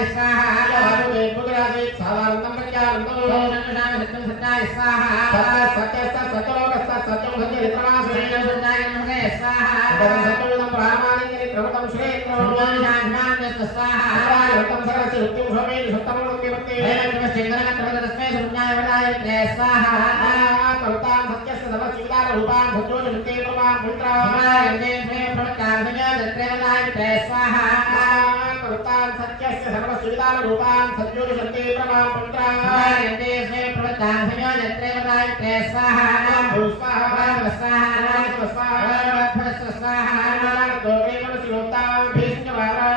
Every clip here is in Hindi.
सत्ताय स्वाहा लोहरुदे मुद्रादे सावारंदम पंचारंदम लोहरुदनाम सत्यम सत्ताय स्वाहा सत्यस्त सत्यलोकस्त सत्यम भजे ऋतमासुरेण सत्ताय नमः स्वाहा सत्यम ब्रह्माणि प्रभुतम श्री प्रभुमान जानमान्यस्त स्वाहा सत्यम सरस्य रुक्तिम भवेन सत्यम लोकपते हेलम चंद्रन प्रभदस्मै सुन्याय वदाय त्रय स्वाहा कवितां सत्यस्य नव चिदार रूपां भजो नृत्ये रूपां पुत्रावाय नृत्ये प्रभतां भज त्रय वदाय त्रय स्वाहा यस्य सर्वसुविधानुभूतान् संयोजन्ते प्रमां पुत्रायन्ते स्मे प्रवृत्तां संयोजन्ते प्रदायन्ते स्वाहा भूस्वाहा स्वाहा स्वाहा स्वाहा दोगे श्रोतां भीष्मवारा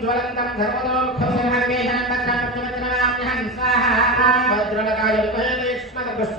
ज्वलन्तं सर्वदोमुखं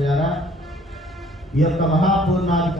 గారా ఈ యొక్క మహాపూర్ణాది